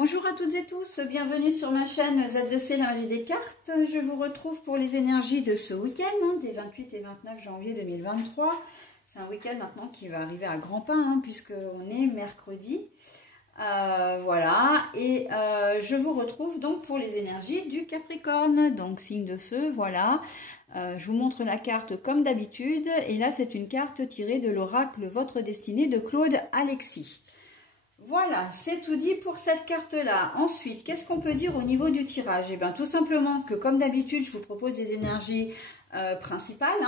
Bonjour à toutes et tous, bienvenue sur ma chaîne Z2C l'énergie des cartes. Je vous retrouve pour les énergies de ce week-end, des 28 et 29 janvier 2023. C'est un week-end maintenant qui va arriver à grands pas, puisqu'on est mercredi. Voilà, et je vous retrouve donc pour les énergies du Capricorne, donc signe de feu, voilà. Je vous montre la carte comme d'habitude, et là c'est une carte tirée de l'oracle Votre Destinée de Claude Alexis. Voilà, c'est tout dit pour cette carte-là. Ensuite, qu'est-ce qu'on peut dire au niveau du tirage? Eh bien, tout simplement que, comme d'habitude, je vous propose des énergies principales.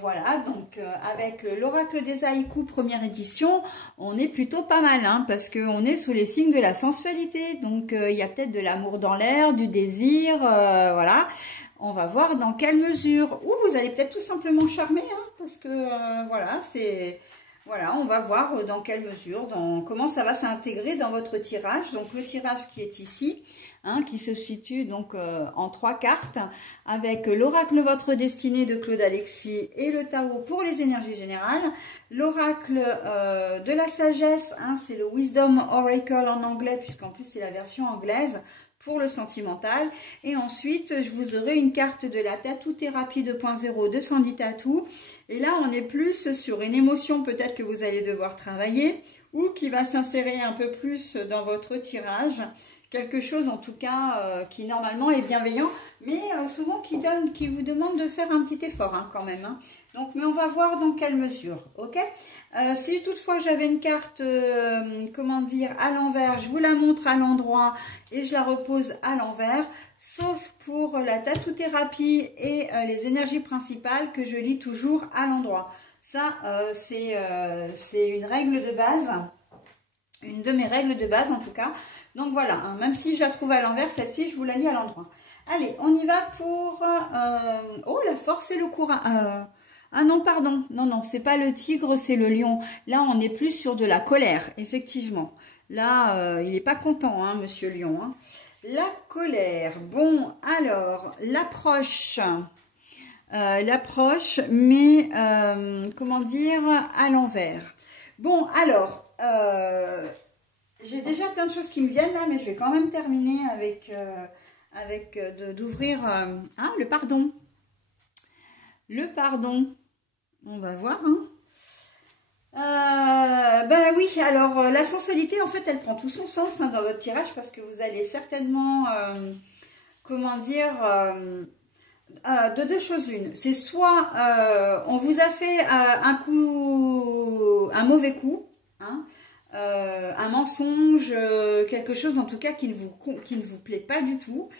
Voilà, donc avec l'oracle des haïkus première édition, on est plutôt pas mal, parce qu'on est sous les signes de la sensualité. Donc, il y a peut-être de l'amour dans l'air, du désir, voilà. On va voir dans quelle mesure. Ou vous allez peut-être tout simplement charmer, parce que, voilà, c'est... Voilà, on va voir dans quelle mesure, comment ça va s'intégrer dans votre tirage. Donc le tirage qui est ici, qui se situe donc en 3 cartes, avec l'oracle Votre Destinée de Claude Alexis et le tarot pour les énergies générales. L'oracle de la sagesse, c'est le Wisdom Oracle en anglais, puisqu'en plus c'est la version anglaise, pour le sentimental. Et ensuite, je vous aurai une carte de la Tattoo Thérapie 2.0 de Sandy Tattoo. Et là, on est plus sur une émotion peut-être que vous allez devoir travailler ou qui va s'insérer un peu plus dans votre tirage. Quelque chose en tout cas qui normalement est bienveillant, mais souvent qui vous demande de faire un petit effort quand même. Donc, mais on va voir dans quelle mesure, ok? Si toutefois j'avais une carte, comment dire, à l'envers, je vous la montre à l'endroit et je la repose à l'envers, sauf pour la tattoo-thérapie et les énergies principales que je lis toujours à l'endroit. Ça, c'est une règle de base, une de mes règles de base en tout cas. Donc voilà, même si je la trouve à l'envers, celle-ci, je vous la lis à l'endroit. Allez, on y va pour... oh, la force et le courage. Ah non, pardon. Non, non, c'est pas le tigre, c'est le lion. Là, on est plus sur de la colère, effectivement. Là, il n'est pas content, monsieur lion. La colère. Bon, alors, l'approche. L'approche, mais, comment dire, à l'envers. Bon, alors... j'ai déjà plein de choses qui me viennent là, mais je vais quand même terminer avec, d'ouvrir le pardon. Le pardon. On va voir. Ben oui, alors la sensualité, en fait, elle prend tout son sens dans votre tirage parce que vous allez certainement, comment dire, de deux choses l'une. C'est soit on vous a fait un mauvais coup, un mensonge, quelque chose en tout cas qui ne vous plaît pas du tout,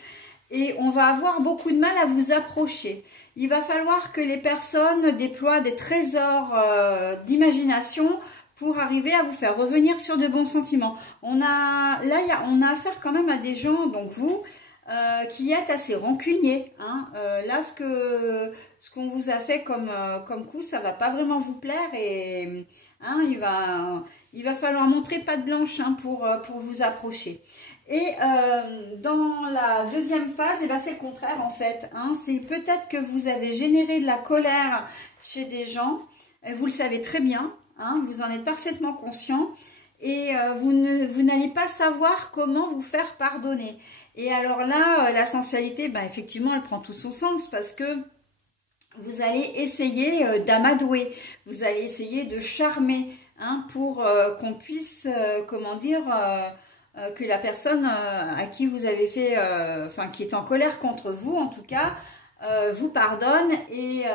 et on va avoir beaucoup de mal à vous approcher. Il va falloir que les personnes déploient des trésors d'imagination pour arriver à vous faire revenir sur de bons sentiments. On a affaire quand même à des gens, donc vous, qui êtes assez rancunier. Là, ce qu'on vous a fait comme coup, ça va pas vraiment vous plaire et il va falloir montrer patte blanche pour vous approcher. Et dans la deuxième phase, c'est le contraire en fait. C'est peut-être que vous avez généré de la colère chez des gens, et vous le savez très bien, vous en êtes parfaitement conscient, et vous n'allez pas savoir comment vous faire pardonner. Et alors là, la sensualité, effectivement, elle prend tout son sens parce que vous allez essayer d'amadouer, vous allez essayer de charmer, pour qu'on puisse, comment dire, que la personne à qui vous avez fait, qui est en colère contre vous, en tout cas, vous pardonne et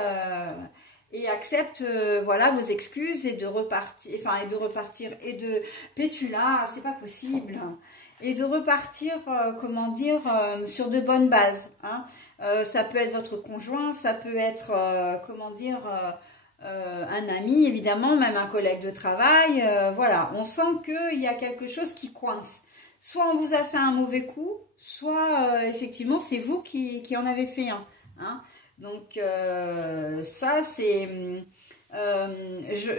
accepte, voilà, vos excuses et de repartir, et de pétula, c'est pas possible, et de repartir, comment dire, sur de bonnes bases. Ça peut être votre conjoint, ça peut être, comment dire, un ami, évidemment, même un collègue de travail. Voilà, on sent qu'il y a quelque chose qui coince. Soit on vous a fait un mauvais coup, soit effectivement c'est vous qui en avez fait un. Donc ça c'est...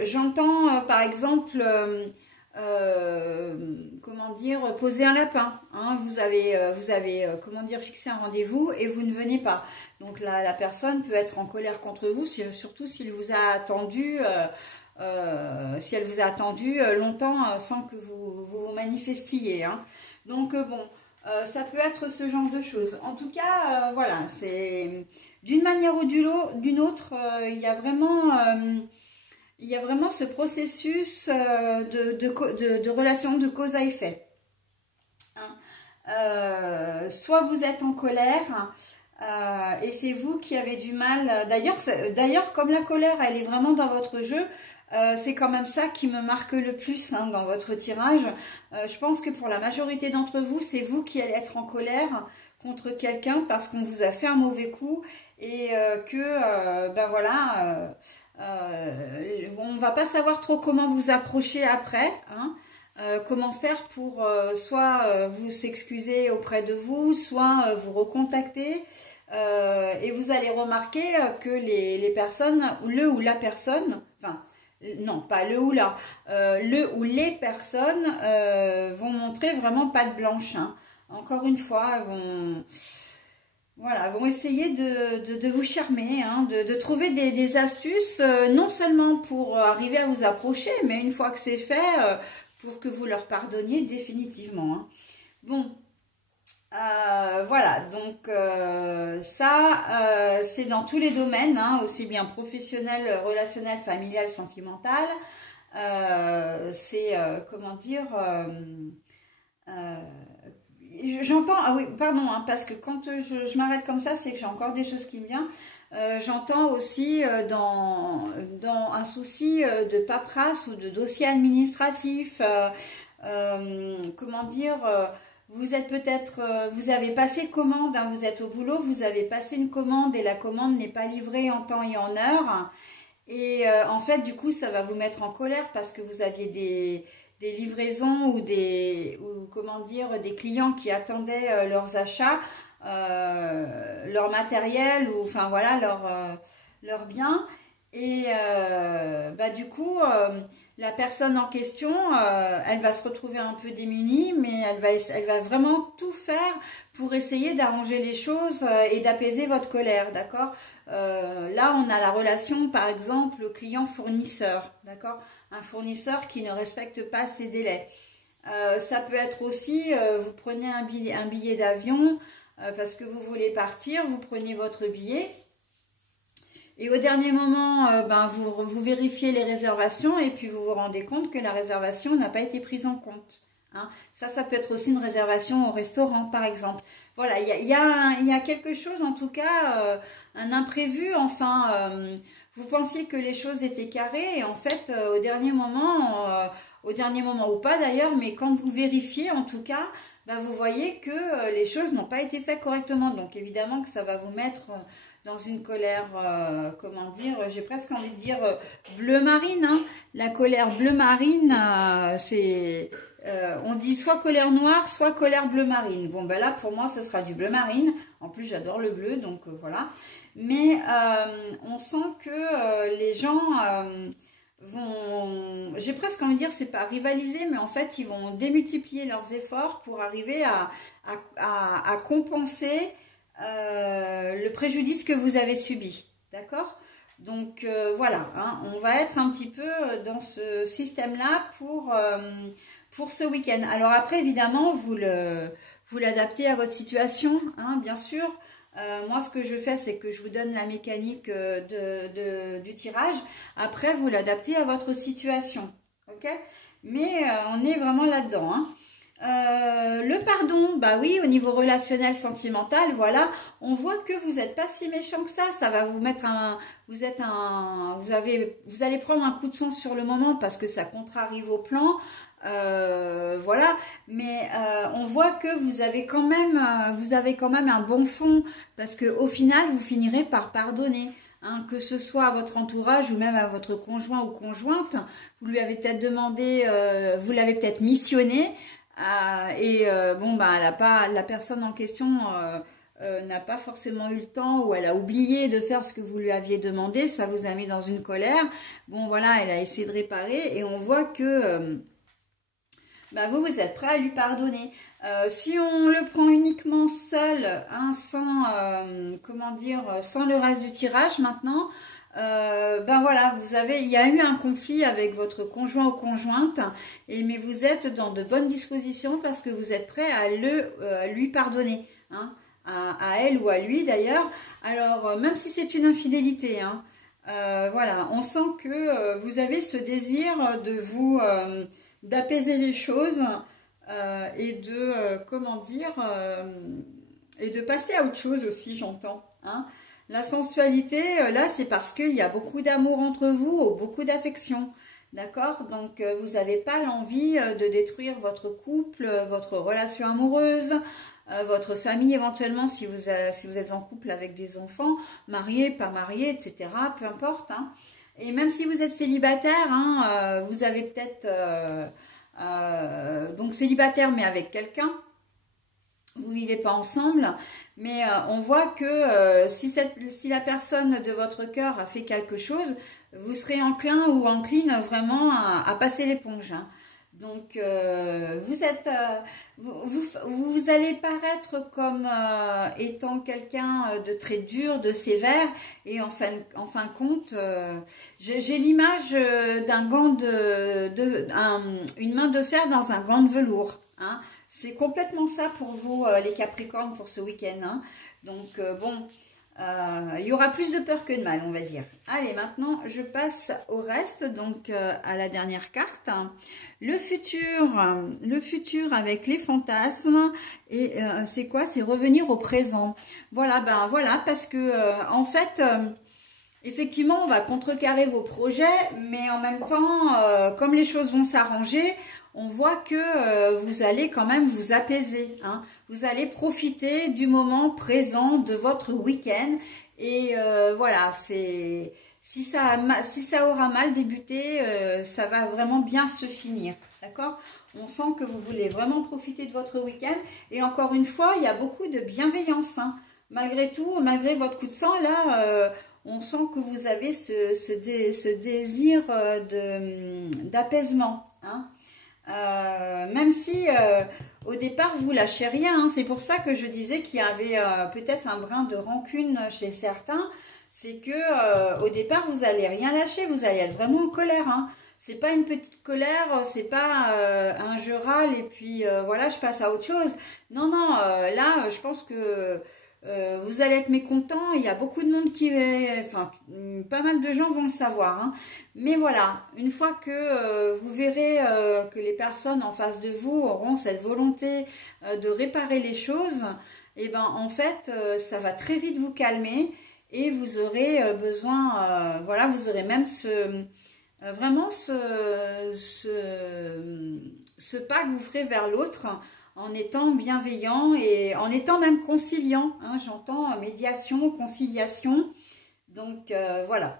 j'entends par exemple... comment dire, poser un lapin. Vous avez comment dire, fixé un rendez-vous et vous ne venez pas. Donc la personne peut être en colère contre vous, surtout s'il vous a attendu si elle vous a attendu longtemps sans que vous manifestiez. Hein. Donc bon, ça peut être ce genre de choses. En tout cas, voilà, c'est d'une manière ou d'une autre, il y a vraiment ce processus de relation de cause à effet. Hein. Soit vous êtes en colère, et c'est vous qui avez du mal. D'ailleurs, comme la colère, elle est vraiment dans votre jeu, c'est quand même ça qui me marque le plus hein, dans votre tirage. Je pense que pour la majorité d'entre vous, c'est vous qui allez être en colère contre quelqu'un parce qu'on vous a fait un mauvais coup et ben voilà, on va pas savoir trop comment vous approcher après. Hein. Comment faire pour soit vous s'excuser auprès de vous, soit vous recontacter. Et vous allez remarquer que les personnes, le ou la personne, enfin, non, pas le ou la, le ou les personnes vont montrer vraiment patte blanche. Hein. Encore une fois, vont essayer de vous charmer, hein, de trouver des astuces, non seulement pour arriver à vous approcher, mais une fois que c'est fait, pour que vous leur pardonniez définitivement. Hein. Bon. Voilà, donc ça, c'est dans tous les domaines, hein, aussi bien professionnel, relationnel, familial, sentimental. C'est, comment dire, j'entends, ah oui, pardon, hein, parce que quand je m'arrête comme ça, c'est que j'ai encore des choses qui me viennent. J'entends aussi dans un souci de paperasse ou de dossier administratif, comment dire... vous êtes peut-être, vous avez passé commande, hein, vous êtes au boulot, vous avez passé une commande et la commande n'est pas livrée en temps et en heure. Et en fait, du coup, ça va vous mettre en colère parce que vous aviez des livraisons ou comment dire, des clients qui attendaient leurs achats, leur matériel ou enfin voilà leurs biens. Et bah, du coup... la personne en question, elle va se retrouver un peu démunie, mais elle va vraiment tout faire pour essayer d'arranger les choses et d'apaiser votre colère, d'accord? Là, on a la relation, par exemple, client-fournisseur, d'accord? Un fournisseur qui ne respecte pas ses délais. Ça peut être aussi, vous prenez un billet d'avion parce que vous voulez partir, vous prenez votre billet. Et au dernier moment, vous vérifiez les réservations et puis vous vous rendez compte que la réservation n'a pas été prise en compte. Hein. Ça peut être aussi une réservation au restaurant, par exemple. Voilà, il y a quelque chose, en tout cas, un imprévu. Enfin, vous pensiez que les choses étaient carrées et en fait, au dernier moment ou pas d'ailleurs, mais quand vous vérifiez, en tout cas, vous voyez que les choses n'ont pas été faites correctement. Donc, évidemment que ça va vous mettre... dans une colère, comment dire, j'ai presque envie de dire bleu marine. Hein. La colère bleu marine, c'est, on dit soit colère noire, soit colère bleu marine. Bon, ben là, pour moi, ce sera du bleu marine. En plus, j'adore le bleu, donc voilà. Mais on sent que les gens vont, j'ai presque envie de dire, c'est pas rivaliser, mais en fait, ils vont démultiplier leurs efforts pour arriver à compenser le préjudice que vous avez subi, d'accord? Donc voilà, hein, on va être un petit peu dans ce système-là pour ce week-end. Alors après, évidemment, vous l'adaptez à votre situation, hein, bien sûr. Moi, ce que je fais, c'est que je vous donne la mécanique du tirage. Après, vous l'adaptez à votre situation, ok? Mais on est vraiment là-dedans, hein. Le pardon, bah oui, au niveau relationnel, sentimental, voilà, on voit que vous n'êtes pas si méchant que ça. Ça va vous mettre vous allez prendre un coup de sang sur le moment parce que ça contrarie vos plans, voilà. Mais on voit que vous avez quand même un bon fond parce que au final, vous finirez par pardonner. Hein, que ce soit à votre entourage ou même à votre conjoint ou conjointe, vous lui avez peut-être demandé, vous l'avez peut-être missionné. La personne en question n'a pas forcément eu le temps ou elle a oublié de faire ce que vous lui aviez demandé, ça vous a mis dans une colère. Bon voilà, elle a essayé de réparer et on voit que vous êtes prêt à lui pardonner. Si on le prend uniquement seul, hein, sans le reste du tirage maintenant, ben voilà, il y a eu un conflit avec votre conjoint ou conjointe, mais vous êtes dans de bonnes dispositions parce que vous êtes prêt à lui pardonner, hein, à elle ou à lui d'ailleurs. Alors, même si c'est une infidélité, hein, voilà, on sent que vous avez ce désir de d'apaiser les choses et comment dire, et de passer à autre chose aussi, j'entends, hein. La sensualité, là, c'est parce qu'il y a beaucoup d'amour entre vous, beaucoup d'affection, d'accord? Donc, vous n'avez pas l'envie de détruire votre couple, votre relation amoureuse, votre famille éventuellement, si vous êtes en couple avec des enfants, mariés, pas mariés, etc., peu importe, hein. Et même si vous êtes célibataire, hein, vous avez peut-être, donc célibataire mais avec quelqu'un, vous ne vivez pas ensemble, mais on voit que si la personne de votre cœur a fait quelque chose, vous serez enclin ou encline vraiment à passer l'éponge, hein. Donc, vous allez paraître comme étant quelqu'un de très dur, de sévère, et en fin de compte, j'ai l'image d'un gant une main de fer dans un gant de velours, hein. C'est complètement ça pour vous, les Capricornes, pour ce week-end, hein. Donc, bon, il y aura plus de peur que de mal, on va dire. Allez, maintenant, je passe au reste, donc à la dernière carte. Le futur avec les fantasmes. Et c'est quoi? C'est revenir au présent. Voilà, ben voilà, parce que, en fait... effectivement, on va contrecarrer vos projets, mais en même temps, comme les choses vont s'arranger, on voit que vous allez quand même vous apaiser, hein. Vous allez profiter du moment présent de votre week-end. Et voilà, si ça aura mal débuté, ça va vraiment bien se finir, d'accord? On sent que vous voulez vraiment profiter de votre week-end. Et encore une fois, il y a beaucoup de bienveillance, hein. Malgré tout, malgré votre coup de sang, là... on sent que vous avez ce désir d'apaisement, hein. Même si au départ vous lâchez rien, hein. C'est pour ça que je disais qu'il y avait peut-être un brin de rancune chez certains. C'est que au départ vous allez rien lâcher, vous allez être vraiment en colère, hein. C'est pas une petite colère, c'est pas un je râle et puis voilà, je passe à autre chose. Non, non, là je pense que vous allez être mécontent. Il y a beaucoup de monde enfin, pas mal de gens vont le savoir, hein. Mais voilà, une fois que vous verrez que les personnes en face de vous auront cette volonté de réparer les choses, et ben en fait, ça va très vite vous calmer et vous aurez besoin, voilà, vous aurez même vraiment ce pas que vous ferez vers l'autre, en étant bienveillant et en étant même conciliant, hein, j'entends médiation, conciliation, donc voilà.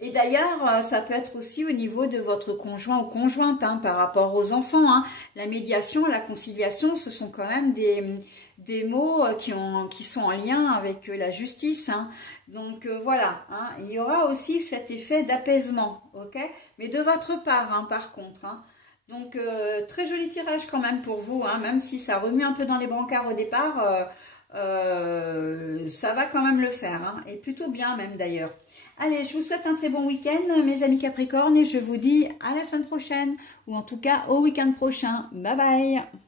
Et d'ailleurs, ça peut être aussi au niveau de votre conjoint ou conjointe, hein, par rapport aux enfants, hein. La médiation, la conciliation, ce sont quand même des mots qui sont en lien avec la justice, hein. Donc voilà, hein, il y aura aussi cet effet d'apaisement, ok? Mais de votre part, hein, par contre, hein. Donc, très joli tirage quand même pour vous, hein, même si ça remue un peu dans les brancards au départ, ça va quand même le faire, hein, et plutôt bien même d'ailleurs. Allez, je vous souhaite un très bon week-end, mes amis Capricornes, et je vous dis à la semaine prochaine, ou en tout cas au week-end prochain. Bye bye!